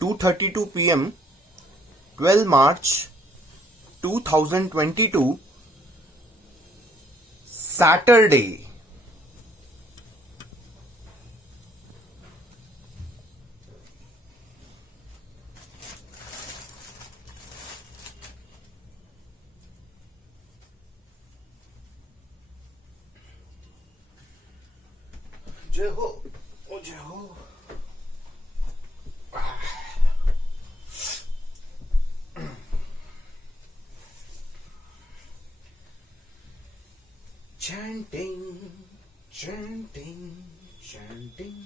2:32 p.m. 12 March 2022 Saturday. जय हो, ओ जय हो। Chanting, chanting, chanting.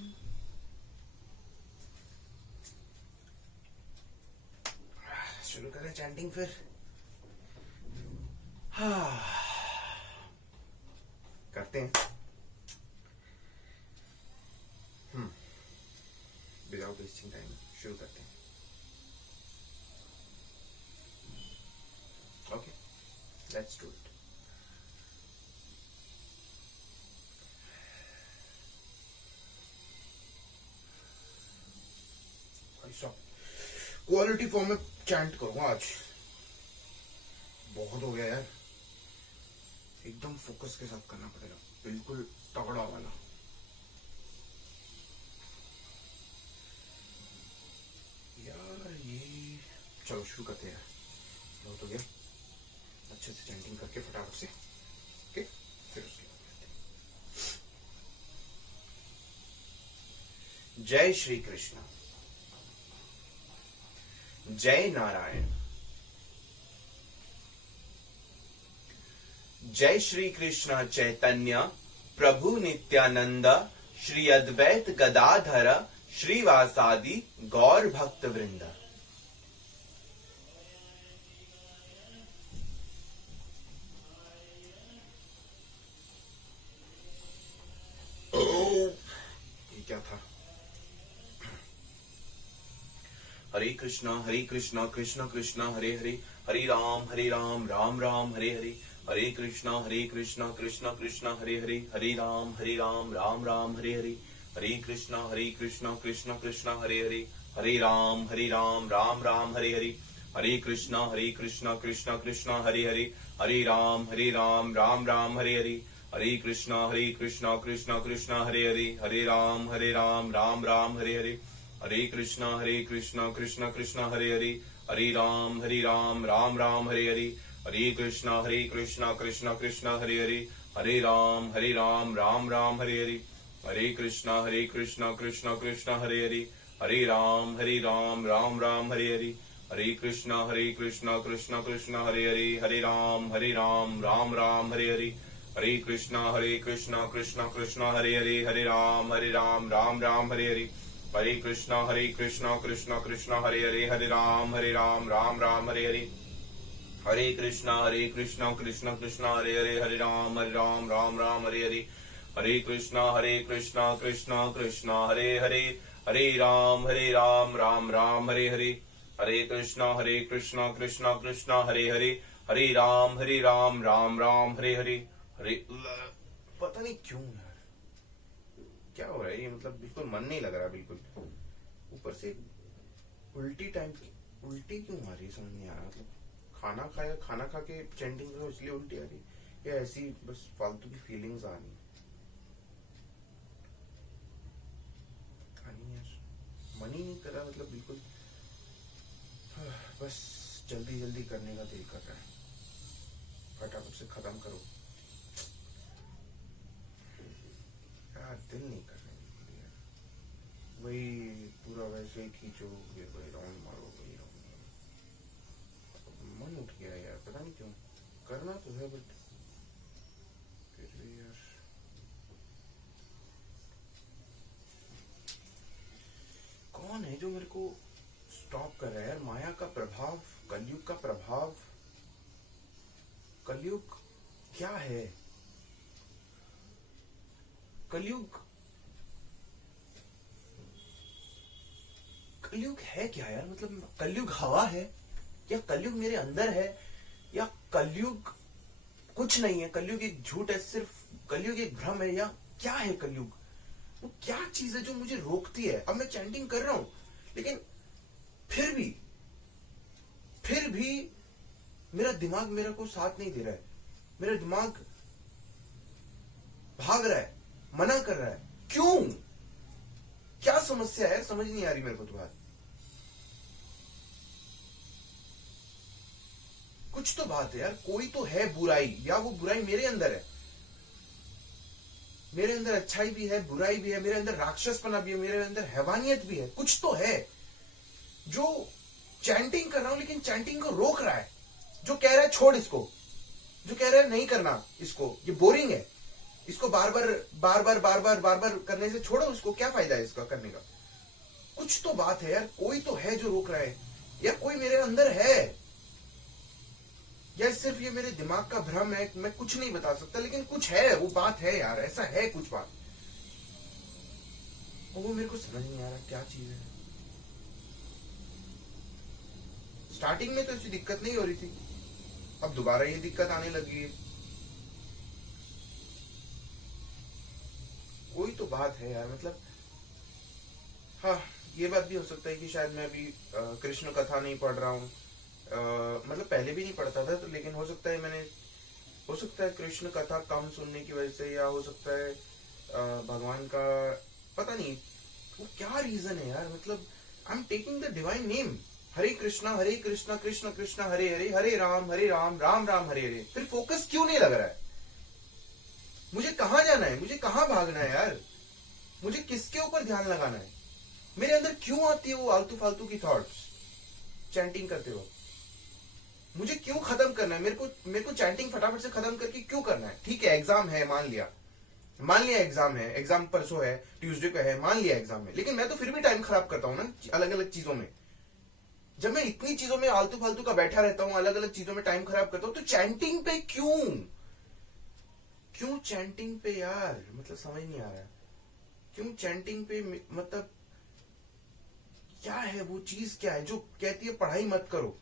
शुरू करें चैंटिंग फिर। करते हैं। विदाउट वेस्टिंग टाइम शुरू करते हैं। Okay, let's do it. Quality form में चैंट करूंगा आज। बहुत हो गया यार, एकदम फोकस के साथ करना पड़ेगा, बिल्कुल तगड़ा वाला। यार ये चलो शुरू करते हैं। बहुत हो गया, अच्छे से चैंटिंग करके फटाफट से। ओके, फिर उसके बाद जय श्री कृष्ण, जय नारायण। जय श्री कृष्ण चैतन्य प्रभु नित्यानंद श्री अद्वैत गदाधर श्रीवासादि गौर भक्त वृंद। ये क्या था? हरे कृष्णा कृष्ण कृष्ण हरे हरे, हरे राम राम राम हरे हरे, हरे कृष्णा कृष्ण कृष्ण हरे हरे, हरे राम राम राम हरे हरे, हरे कृष्णा कृष्ण कृष्ण हरे हरे, हरे राम राम राम हरे हरे, हरे कृष्णा कृष्ण कृष्ण हरे हरे, हरे राम राम राम हरे हरे, हरे कृष्णा कृष्ण कृष्ण हरे हरे, हरे राम राम राम हरे हरे, हरे कृष्णा कृष्ण कृष्ण हरे हरे, हरे राम राम राम हरे हरे, हरे कृष्णा कृष्ण कृष्ण हरे हरे, हरे राम राम राम हरे हरे, हरे कृष्णा कृष्ण कृष्ण हरे हरे, हरे राम राम राम हरे हरे, हरे कृष्णा कृष्ण कृष्ण हरे हरे, हरे राम राम राम हरे हरे, हरे कृष्णा कृष्ण कृष्ण हरे हरे, हरे राम राम राम हरे हरे, हरे कृष्णा कृष्ण कृष्ण हरे हरे, हरे राम राम राम हरे हरे, हरे कृष्णा कृष्ण कृष्ण हरे हरे, हरे राम राम राम हरे हरे, हरे कृष्णा कृष्ण कृष्ण हरे हरे, हरे राम राम राम हरे हरे, हरे कृष्णा कृष्ण कृष्ण हरे हरे, हरे राम राम राम हरे हरे, हरे पता नहीं क्यों यार क्या हो रहा है ये, मतलब बिल्कुल मन नहीं लग रहा, बिल्कुल ऊपर से उल्टी क्यों आ रही है समझ नहीं आ रहा। मतलब खाना खा के चैंटिंग करो इसलिए उल्टी आ रही, या ऐसी बस फालतू की फीलिंग्स आ रही यार, मन ही नहीं कर रहा, मतलब बिल्कुल बस जल्दी करने का दिल कर रहा है, फटाफट से खत्म करो यार, दिल नहीं कर रहा यार, वही पूरा वैसे ही खींचो, ये वही राउंड मारो, वही राउंड मारो, मन उठ गया यार, पता नहीं क्यों, करना तो है बट फिर भी यार। कौन है जो मेरे को स्टॉप कर रहा है यार? माया का प्रभाव, कलयुग का प्रभाव। कलयुग क्या है? कलयुग है क्या यार? मतलब कलयुग हवा है, या कलयुग मेरे अंदर है, या कलयुग कुछ नहीं है, कलयुग एक झूठ है, सिर्फ कलयुग एक भ्रम है, या क्या है कलयुग? वो क्या चीज है जो मुझे रोकती है? अब मैं चैंटिंग कर रहा हूं लेकिन फिर भी मेरा दिमाग मेरे को साथ नहीं दे रहा है। मेरा दिमाग भाग रहा है, मना कर रहा है। क्यों? क्या समस्या है? समझ नहीं आ रही मेरे को तो बात। कुछ तो बात है यार, कोई तो है बुराई, या वो बुराई मेरे अंदर है। मेरे अंदर अच्छाई भी है, बुराई भी है, मेरे अंदर राक्षसपना भी है, मेरे अंदर हैवानियत भी है। कुछ तो है जो चैंटिंग कर रहा हूं लेकिन चैंटिंग को रोक रहा है, जो कह रहा है छोड़ इसको, जो कह रहा है नहीं करना इसको, ये बोरिंग है, इसको बार बार करने से छोड़ो, इसको क्या फायदा है इसका करने का। कुछ तो बात है यार, कोई तो है जो रोक रहा है, या कोई मेरे अंदर है, या सिर्फ ये मेरे दिमाग का भ्रम है। मैं कुछ नहीं बता सकता, लेकिन कुछ है, वो बात है यार, ऐसा है कुछ बात, और वो मेरे को समझ नहीं आ रहा क्या चीज है। स्टार्टिंग में तो ऐसी दिक्कत नहीं हो रही थी, अब दोबारा ये दिक्कत आने लगी है। कोई तो बात है यार, मतलब हाँ, ये बात भी हो सकता है कि शायद मैं अभी कृष्ण कथा नहीं पढ़ रहा हूँ। मतलब पहले भी नहीं पढ़ता था, तो लेकिन हो सकता है कृष्ण कथा कम सुनने की वजह से, या हो सकता है भगवान का, पता नहीं वो क्या रीजन है यार। मतलब I am taking the divine name, Hare Krishna Krishna Krishna Hare Hare, Hare Ram Ram Ram Hare Hare. फिर फोकस क्यों नहीं लग रहा है? मुझे कहां जाना है? मुझे कहां भागना है यार? मुझे किसके ऊपर ध्यान लगाना है? मेरे अंदर क्यों आती है वो आलतू फालतू की थॉट्स चैंटिंग करते वक्त? मुझे क्यों खत्म करना है? मेरे को चैंटिंग फटाफट से खत्म करके क्यों करना है? ठीक है, एग्जाम है, मान लिया एग्जाम है, एग्जाम परसों है, ट्यूसडे को है, मान लिया एग्जाम है, लेकिन मैं तो फिर भी टाइम खराब करता हूँ ना अलग अलग चीजों में। जब मैं इतनी चीजों में आलतू फालतू का बैठा रहता हूँ, अलग अलग चीजों में टाइम खराब करता हूँ, तो चैंटिंग पे क्यों चैंटिंग पे यार? मतलब समझ नहीं आ रहा क्यों चैंटिंग पे। मतलब क्या है वो चीज? क्या है जो कहती है पढ़ाई मत करो?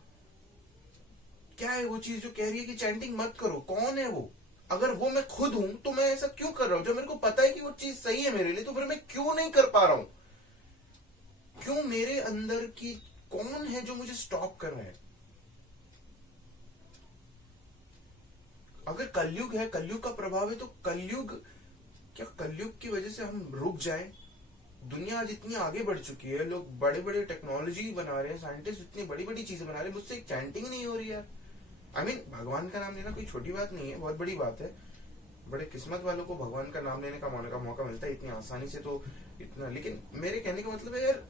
क्या है वो चीज जो कह रही है कि चैंटिंग मत करो? कौन है वो? अगर वो मैं खुद हूं तो मैं ऐसा क्यों कर रहा हूं? जब मेरे को पता है कि वो चीज सही है मेरे लिए, तो फिर मैं क्यों नहीं कर पा रहा हूं? क्यों? मेरे अंदर की कौन है जो मुझे स्टॉप कर रहा है? अगर कलयुग है, कलयुग का प्रभाव है, तो कलयुग की वजह से हम रुक जाएं? दुनिया आज इतनी आगे बढ़ चुकी है, लोग बड़े बड़े टेक्नोलॉजी बना रहे हैं, साइंटिस्ट इतनी बड़ी बड़ी चीजें बना रहे हैं, मुझसे एक चैंटिंग नहीं हो रही यार। आई मीन भगवान का नाम लेना कोई छोटी बात नहीं है, बहुत बड़ी बात है। बड़े किस्मत वालों को भगवान का नाम लेने का मौका मिलता है इतनी आसानी से, तो इतना। लेकिन मेरे कहने का मतलब है यार,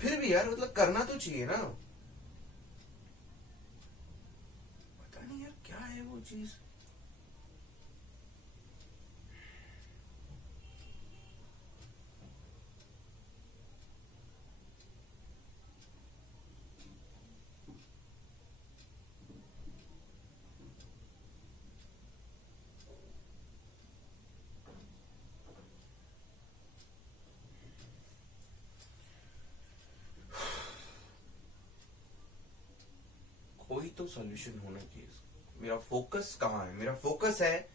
फिर भी यार मतलब करना तो चाहिए ना। पता नहीं यार क्या है वो चीज। कोई तो सॉल्यूशन होना चाहिए। मेरा फोकस कहाँ है? मेरा फोकस है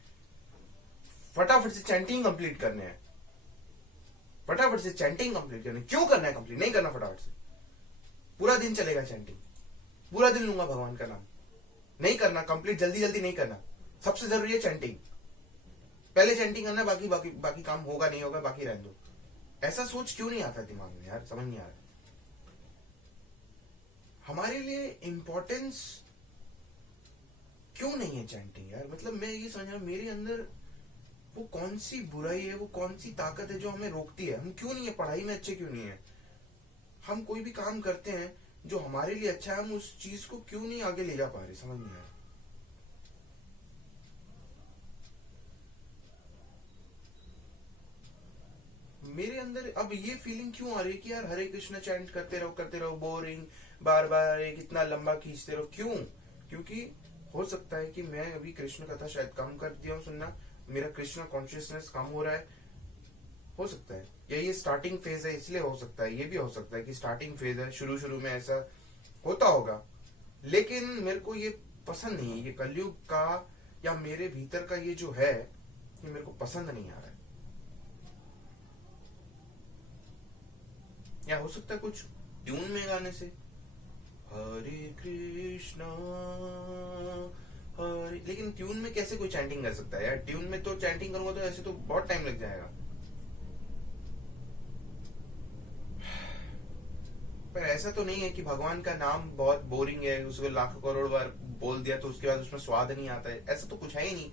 फटाफट से चैंटिंग कंप्लीट करने हैं, फटाफट से चैंटिंग कंप्लीट करने। क्यों करना है कंप्लीट? नहीं करना फटाफट से। पूरा दिन चलेगा चैंटिंग, पूरा दिन लूंगा भगवान का नाम, नहीं करना कंप्लीट, जल्दी जल्दी नहीं करना। सबसे जरूरी है चैंटिंग, पहले चैंटिंग करना, बाकी बाकी बाकी काम होगा नहीं होगा बाकी रहने दो। ऐसा सोच क्यों नहीं आता दिमाग में यार? समझ नहीं आ रहा। हमारे लिए इंपॉर्टेंस क्यों नहीं है चैंटिंग यार? मतलब मैं ये समझ रहा हूं, मेरे अंदर वो कौन सी बुराई है, वो कौन सी ताकत है जो हमें रोकती है? हम क्यों नहीं है पढ़ाई में अच्छे? क्यों नहीं है? हम कोई भी काम करते हैं जो हमारे लिए अच्छा है, हम उस चीज को क्यों नहीं आगे ले जा पा रहे? समझ नहीं आ रहा। मेरे अंदर अब ये फीलिंग क्यों आ रही है कि यार हरे कृष्ण चैंट करते रहो, बोरिंग, बार बार एक इतना लंबा खींचते रहो। क्यों? क्योंकि हो सकता है कि मैं अभी कृष्ण कथा शायद कम कर दिया हूं सुनना, मेरा कृष्ण कॉन्शियसनेस कम हो रहा है, हो सकता है। या ये स्टार्टिंग फेज है इसलिए हो सकता है। ये भी हो सकता है कि स्टार्टिंग फेज है, शुरू में ऐसा होता होगा। लेकिन मेरे को ये पसंद नहीं है, ये कलयुग का या मेरे भीतर का ये जो है, ये मेरे को पसंद नहीं आ रहा है। या हो सकता है कुछ ट्यून में गाने से, हरे कृष्णा हरे। लेकिन ट्यून में कैसे कोई चैंटिंग कर सकता है यार? ट्यून में तो चैंटिंग करूंगा तो ऐसे तो बहुत टाइम लग जाएगा। पर ऐसा तो नहीं है कि भगवान का नाम बहुत बोरिंग है, उसको लाखों करोड़ बार बोल दिया तो उसके बाद उसमें स्वाद नहीं आता है, ऐसा तो कुछ है ही नहीं।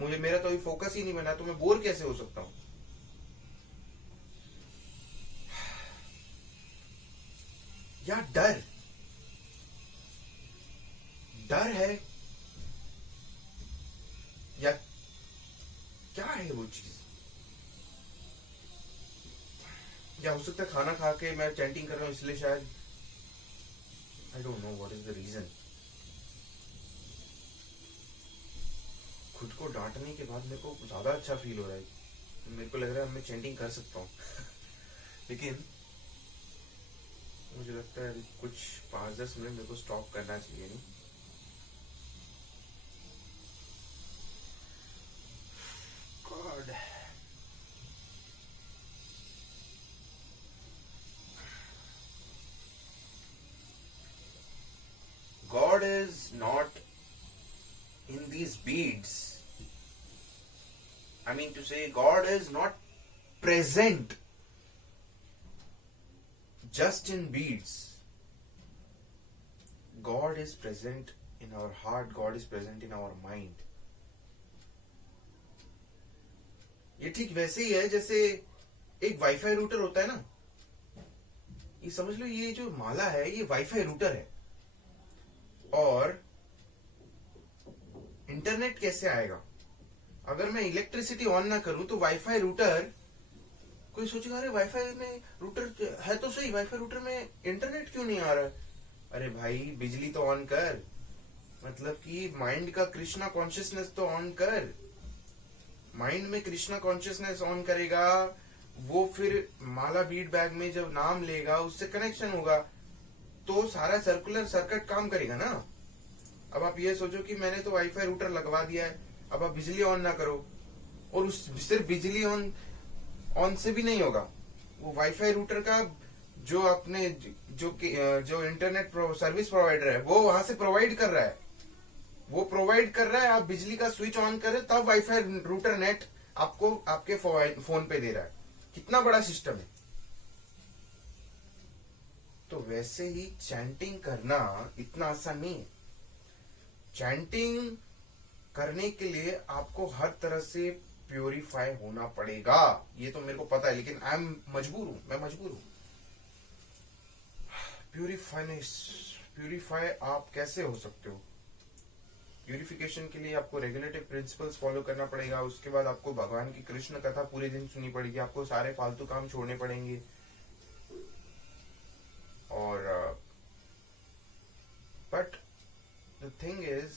मुझे मेरा तो अभी फोकस ही नहीं बना, तो मैं बोर कैसे हो सकता हूँ? या डर, डर है या क्या है वो चीज? या हो सकता है खाना खा के मैं चैंटिंग कर रहा हूँ इसलिए शायद। I don't know what is the reason. खुद को डांटने के बाद मेरे को ज्यादा अच्छा फील हो रहा है। मेरे को लग रहा है मैं चैंटिंग कर सकता हूँ लेकिन मुझे लगता है कुछ 5-10 मिनट मेरे को स्टॉप करना चाहिए। नहीं, God, God is not in these beads. I mean to say, God is not present just in beads. God is present in our heart. God is present in our mind. ये ठीक वैसे ही है जैसे एक wifi router होता है ना। ये समझ लो, ये जो माला है ये वाईफाई रूटर है। और इंटरनेट कैसे आएगा? अगर मैं इलेक्ट्रिसिटी ऑन ना करूं तो वाईफाई रूटर, कोई सोचेगा अरे वाईफाई में रूटर है तो सही, वाईफाई रूटर में इंटरनेट क्यों नहीं आ रहा? अरे भाई बिजली तो ऑन कर, मतलब कि माइंड का कृष्णा कॉन्शियसनेस तो ऑन कर। माइंड में कृष्णा कॉन्शियसनेस ऑन करेगा, वो फिर माला बीट बैग में जब नाम लेगा उससे कनेक्शन होगा तो सारा सर्कुलर सर्किट काम करेगा ना। अब आप ये सोचो कि मैंने तो वाईफाई रूटर लगवा दिया है, अब आप बिजली ऑन ना करो, और उस सिर्फ बिजली ऑन से भी नहीं होगा। वो वाईफाई रूटर का जो अपने जो इंटरनेट सर्विस प्रोवाइडर है वो वहां से प्रोवाइड कर रहा है, वो प्रोवाइड कर रहा है। आप बिजली का स्विच ऑन करें तब वाईफाई रूटर नेट आपको आपके फोन पे दे रहा है। कितना बड़ा सिस्टम है। तो वैसे ही चैंटिंग करना इतना आसान नहीं है। चैंटिंग करने के लिए आपको हर तरह से प्योरीफाई होना पड़ेगा, ये तो मेरे को पता है, लेकिन मैं मजबूर हूं। प्यूरिफाई आप कैसे हो सकते हो? प्यूरिफिकेशन के लिए आपको रेगुलेटिव प्रिंसिपल्स फॉलो करना पड़ेगा। उसके बाद आपको भगवान की कृष्ण कथा पूरे दिन सुननी पड़ेगी, आपको सारे फालतू काम छोड़ने पड़ेंगे। और बट द थिंग इज,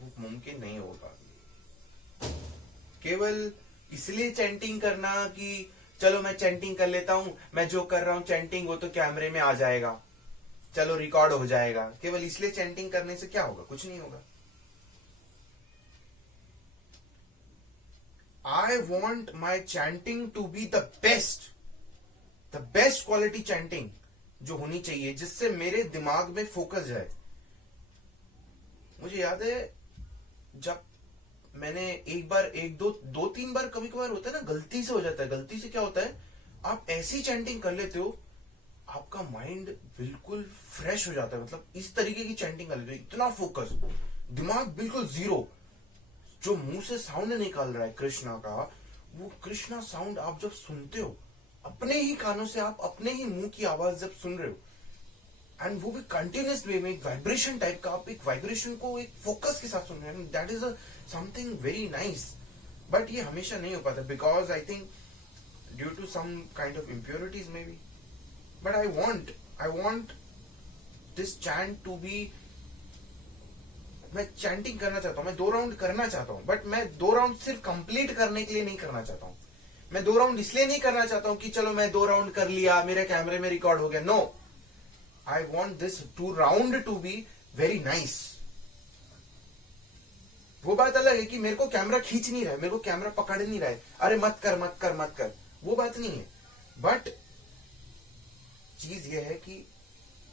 वो मुमकिन नहीं होगा केवल इसलिए चैंटिंग करना कि चलो मैं चैंटिंग कर लेता हूं, मैं जो कर रहा हूं चैंटिंग वो तो कैमरे में आ जाएगा, चलो रिकॉर्ड हो जाएगा। केवल इसलिए चैंटिंग करने से क्या होगा? कुछ नहीं होगा। I want my chanting to be the best quality chanting जो होनी चाहिए, जिससे मेरे दिमाग में फोकस जाए। मुझे याद है जब मैंने दो तीन बार कभी कभार होता है ना, गलती से हो जाता है। गलती से क्या होता है, आप ऐसी चैंटिंग कर लेते हो, आपका माइंड बिल्कुल फ्रेश हो जाता है। मतलब इस तरीके की चैंटिंग कर लेते हो, इतना फोकस, दिमाग बिल्कुल जीरो। जो मुंह से साउंड निकाल रहा है कृष्णा का, वो कृष्णा साउंड आप जब सुनते हो अपने ही कानों से, आप अपने ही मुंह की आवाज जब सुन रहे हो, एंड वो भी कंटिन्यूस वे में, एक वाइब्रेशन टाइप का, आप एक वाइब्रेशन को एक फोकस के साथ सुन रहे हैं, that is something very nice. But ये हमेशा नहीं हो पाता, because I think due to some kind of impurities may be. But I want this chant to be, मैं चैंटिंग करना चाहता हूं, मैं 2 राउंड करना चाहता हूं, बट मैं 2 राउंड सिर्फ कंप्लीट करने के लिए नहीं करना चाहता हूं। मैं 2 राउंड इसलिए नहीं करना चाहता हूं कि चलो मैं 2 राउंड कर लिया, मेरे कैमरे में रिकॉर्ड हो गया। No, I want this 2 round to be very nice. वो बात अलग है कि मेरे को कैमरा खींच नहीं रहा है, मेरे को कैमरा पकड़ नहीं रहा है, अरे मत कर मत कर मत कर, वो बात नहीं है, बट चीज ये है कि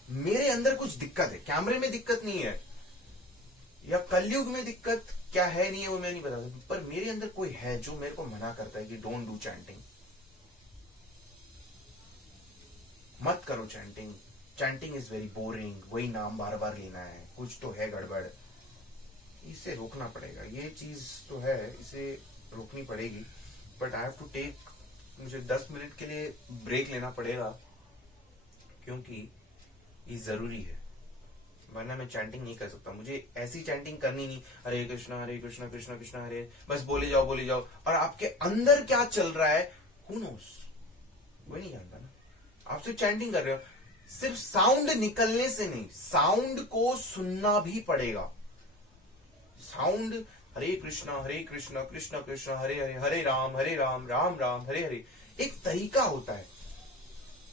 मेरे अंदर कुछ दिक्कत है। कैमरे में दिक्कत नहीं है या कलयुग में दिक्कत क्या है नहीं है वो मैं नहीं बता सकता, पर मेरे अंदर कोई है जो मेरे को मना करता है कि डोंट डू चैंटिंग, मत करो chanting, chanting is very boring, वही नाम बार बार लेना है, कुछ तो है गड़बड़, इसे रोकना पड़ेगा। ये चीज तो है, इसे रोकनी पड़ेगी, but I have to take, मुझे 10 मिनट के लिए ब्रेक लेना पड़ेगा, क्योंकि ये जरूरी है, वरना मैं चैंटिंग नहीं कर सकता। मुझे ऐसी चैंटिंग करनी नहीं, हरे कृष्णा कृष्णा कृष्णा हरे, बस बोले जाओ, और आपके अंदर क्या चल रहा है हु नोस, वो नहीं जानता ना। आप सिर्फ चैंटिंग कर रहे हो, सिर्फ साउंड निकलने से नहीं, साउंड को सुनना भी पड़ेगा। साउंड हरे कृष्णा कृष्णा कृष्णा हरे हरे, हरे राम राम राम हरे हरे, एक तरीका होता है।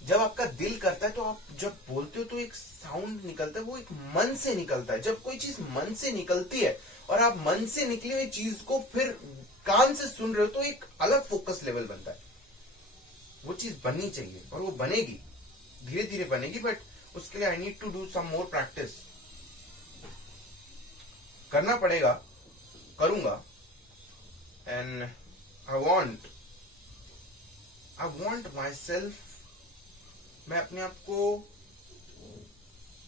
जब आपका दिल करता है तो आप जब बोलते हो तो एक साउंड निकलता है, वो एक मन से निकलता है। जब कोई चीज मन से निकलती है और आप मन से निकली हुई चीज को फिर कान से सुन रहे हो तो एक अलग फोकस लेवल बनता है। वो चीज बननी चाहिए और वो बनेगी, धीरे धीरे बनेगी, बट उसके लिए I need to do some more practice, करना पड़ेगा, करूंगा। And I want myself, मैं अपने आप को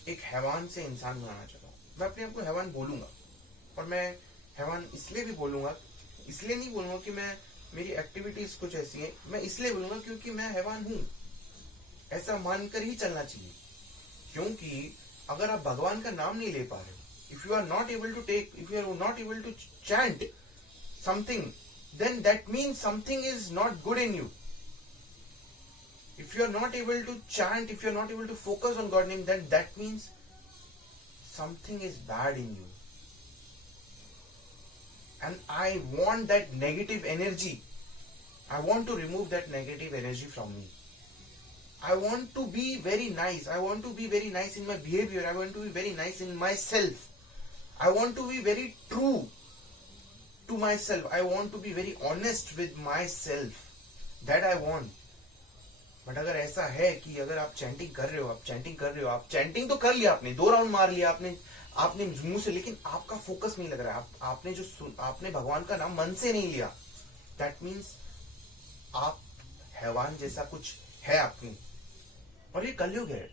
एक हैवान से इंसान बनाना चाहता हूँ। मैं अपने आप को हैवान बोलूंगा, और मैं हैवान इसलिए भी बोलूंगा, इसलिए नहीं बोलूंगा कि मैं मेरी एक्टिविटीज कुछ ऐसी है, मैं इसलिए बोलूंगा क्योंकि मैं हैवान हूं, ऐसा मानकर ही चलना चाहिए। क्योंकि अगर आप भगवान का नाम नहीं ले पा रहे हो, if you are not able to take, if you are not able to chant something, then that means something is not good in you. If you are not able to chant, if you are not able to focus on God name, then that means something is bad in you. And I want that negative energy. I want to remove that negative energy from me. I want to be very nice. I want to be very nice in my behavior. I want to be very nice in myself. I want to be very true to myself. I want to be very honest with myself. That I want. But अगर ऐसा है कि अगर आप chanting कर रहे हो, आप चैंटिंग तो कर लिया, आपने 2 राउंड मार लिया, आपने मुंह से, लेकिन आपका फोकस नहीं लग रहा है, आपने भगवान का नाम मन से नहीं लिया, दैट मीन्स आप हैवान जैसा कुछ है आप में। और ये कलयुग है,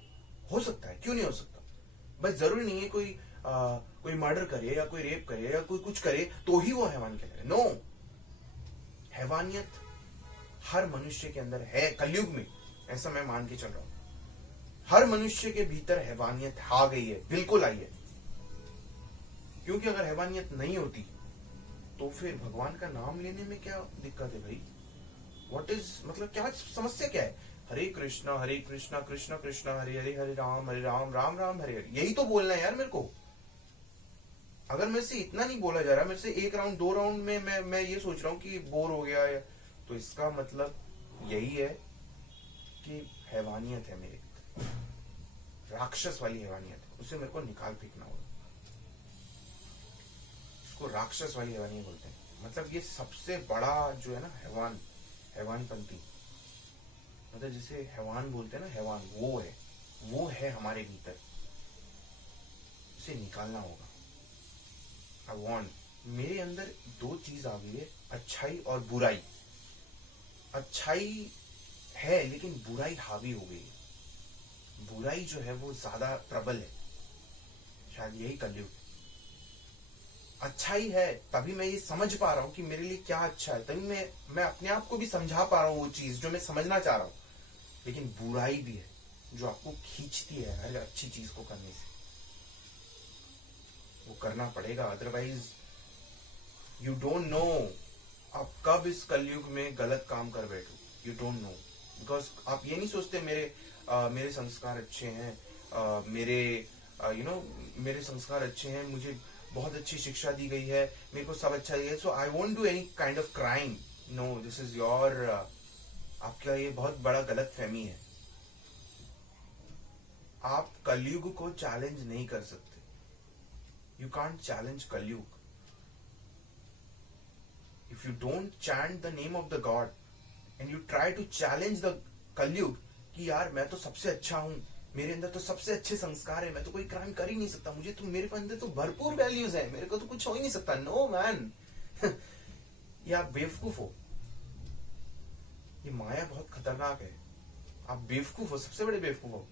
हो सकता है, क्यों नहीं हो सकता। बस जरूरी नहीं है कोई मर्डर करे या कोई रेप करे या कोई कुछ करे तो ही वो हैवान कहलाए। नो, हैवानियत हर मनुष्य के अंदर है कलयुग में, ऐसा मैं मान के चल रहा हूं। हर मनुष्य के भीतर हैवानियत आ गई है, बिल्कुल आई है। क्योंकि अगर हैवानियत नहीं होती तो फिर भगवान का नाम लेने में क्या दिक्कत है भाई? व्हाट इज, मतलब क्या समस्या क्या है? हरे कृष्णा कृष्णा कृष्णा हरे हरे, हरे राम राम राम हरे हरे, यही तो बोलना है यार मेरे को। अगर मेरे से इतना नहीं बोला जा रहा, मेरे से 1 राउंड 2 राउंड में मैं ये सोच रहा हूँ कि बोर हो गया है, तो इसका मतलब यही है कि हैवानियत है मेरे, राक्षस वाली हैवानियत है, उसे मेरे को निकाल फेंकना होगा। इसको राक्षस वाली हैवानियत बोलते हैं। मतलब ये सबसे बड़ा जो है ना हैवानपंथी, मतलब जिसे हैवान बोलते हैं ना, हैवान वो है हमारे भीतर, उसे निकालना होगा। आई वॉन्ट, मेरे अंदर 2 चीज आ गई है, अच्छाई और बुराई। अच्छाई है लेकिन बुराई हावी हो गई है। बुराई जो है वो ज्यादा प्रबल है, शायद यही कलयुग। अच्छाई है तभी मैं ये समझ पा रहा हूं कि मेरे लिए क्या अच्छा है, तभी मैं अपने आप को भी समझा पा रहा हूं वो चीज जो मैं समझना चाह रहा हूं। लेकिन बुराई भी है जो आपको खींचती है हर अच्छी चीज को करने से। वो करना पड़ेगा, अदरवाइज यू डोंट नो आप कब इस कलयुग में गलत काम कर बैठो। यू डोंट नो, बिकॉज आप ये नहीं सोचते मेरे संस्कार अच्छे हैं, मेरे संस्कार अच्छे हैं, मुझे बहुत अच्छी शिक्षा दी गई है, मेरे को सब अच्छा है, so I won't do any kind of crime. No, this is your, आपका ये बहुत बड़ा गलत फहमी है। आप कलयुग को चैलेंज नहीं कर सकते। यू कांट चैलेंज कलयुग। If you don't chant the name of the God, and you try to challenge the Kalyug कि यार मैं तो सबसे अच्छा हूं, मेरे अंदर तो सबसे अच्छे संस्कार है, मैं तो कोई क्राइम कर ही नहीं सकता, मुझे तो, मेरे अंदर तो भरपूर वैल्यूज है, मेरे को तो कुछ हो ही नहीं सकता। नो मैन, ये आप बेवकूफ हो। ये माया बहुत खतरनाक है। आप बेवकूफ हो, सबसे बड़े बेवकूफ हो।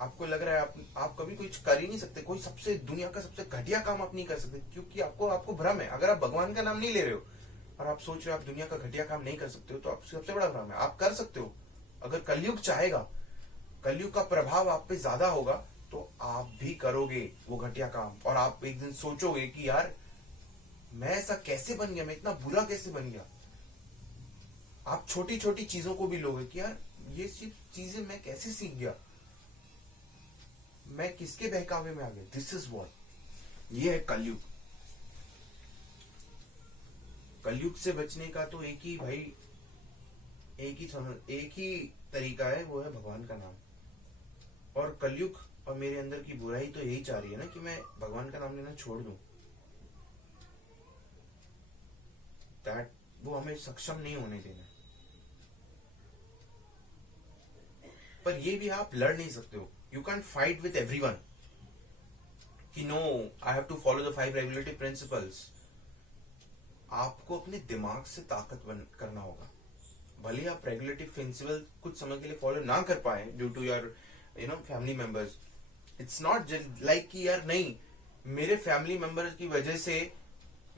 आपको लग रहा है आप कभी कुछ कर ही नहीं सकते, कोई सबसे दुनिया का सबसे घटिया काम आप नहीं कर सकते, क्योंकि आपको भ्रम है। अगर आप भगवान का नाम नहीं ले रहे हो और आप सोच रहे हो आप दुनिया का घटिया काम नहीं कर सकते हो, तो आप सबसे बड़ा भ्रम है। आप कर सकते हो। अगर कलयुग चाहेगा, कलयुग का प्रभाव आप पे ज्यादा होगा, तो आप भी करोगे वो घटिया काम। और आप एक दिन सोचोगे कि यार मैं ऐसा कैसे बन गया, मैं इतना बुरा कैसे बन गया। आप छोटी छोटी चीजों को भी लोगे कि यार ये सिर्फ चीजें मैं कैसे सीख गया, मैं किसके बहकावे में आ गया। दिस इज वॉट, ये है कलयुग। कलयुग से बचने का तो एक ही तरीका है, वो है भगवान का नाम। और कलयुग और मेरे अंदर की बुराई तो यही चाह रही है ना कि मैं भगवान का नाम लेना छोड़ दूं। दैट वो हमें सक्षम नहीं होने देना। पर ये भी आप लड़ नहीं सकते हो। You can't fight with everyone कि no I have to follow the 5 regulatory principles. आपको अपने दिमाग से ताकतवर करना होगा। भले आप रेगुलेटिव प्रिंसिपल कुछ समय के लिए फॉलो ना कर पाए due to your family members, it's not like कि यार नहीं मेरे फैमिली मेंबर्स की वजह से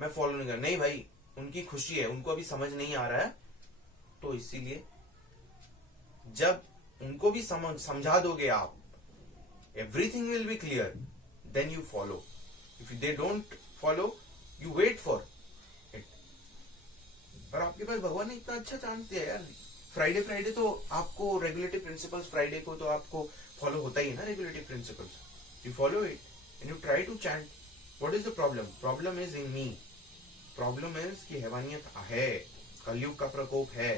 मैं फॉलो नहीं कर, नहीं भाई, उनकी खुशी है, उनको अभी समझ नहीं आ रहा है, तो इसीलिए जब उनको भी समझा दोगे आप, everything will be clear, then you follow. If they don't follow, you wait for it. और आपके पास भगवान ने इतना अच्छा चांस दिया यार। फ्राइडे तो आपको रेगुलेटिव प्रिंसिपल्स, फ्राइडे को तो आपको फॉलो होता ही है ना regulative principles. You follow it and you try to chant. What is the problem? Problem is in me. Problem is कि हैवानियत है, कलयुग का प्रकोप है,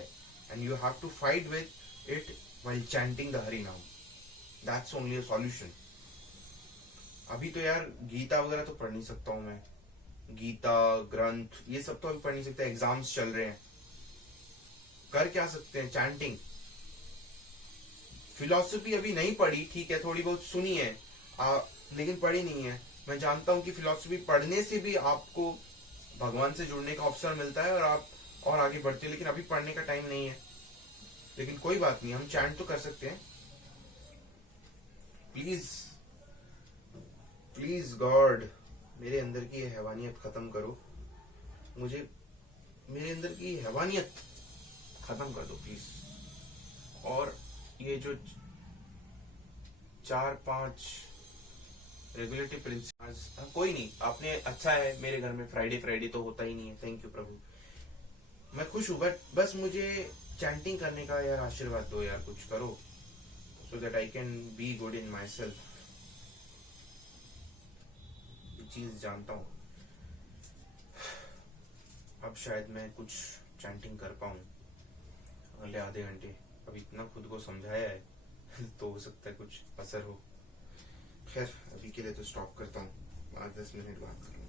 and you have to fight with it while chanting the Hari Naam. That's only a solution. अभी तो यार गीता वगैरह तो पढ़ नहीं सकता हूं मैं, गीता ग्रंथ ये सब तो अभी पढ़ नहीं सकते, एग्जाम्स चल रहे हैं। कर क्या सकते हैं? चैंटिंग। फिलॉसफी अभी नहीं पढ़ी, ठीक है, थोड़ी बहुत सुनी है, लेकिन पढ़ी नहीं है। मैं जानता हूं कि फिलॉसफी पढ़ने से भी आपको भगवान से जुड़ने का अवसर मिलता है और आप और आगे बढ़ते हो, लेकिन अभी पढ़ने का टाइम नहीं है। लेकिन कोई बात नहीं, हम चैंट तो कर सकते हैं। प्लीज प्लीज गॉड, मेरे अंदर की हैवानियत खत्म करो, मुझे मेरे अंदर की हैवानियत खत्म कर दो प्लीज। और ये जो 4-5 रेगुलेटरी प्रिंसिपल्स, कोई नहीं, आपने अच्छा है, मेरे घर में फ्राइडे तो होता ही नहीं है। थैंक यू प्रभु, मैं खुश हूं, बट बस मुझे चैंटिंग करने का यार आशीर्वाद दो यार, कुछ करो so that I can be good in my self. ये चीज जानता हूं, अब शायद मैं कुछ चैंटिंग कर पाऊं अगले आधे घंटे। अब इतना खुद को समझाया है तो हो सकता है कुछ असर हो। खैर अभी के लिए तो स्टॉप करता हूँ, 5-10 मिनट बात कर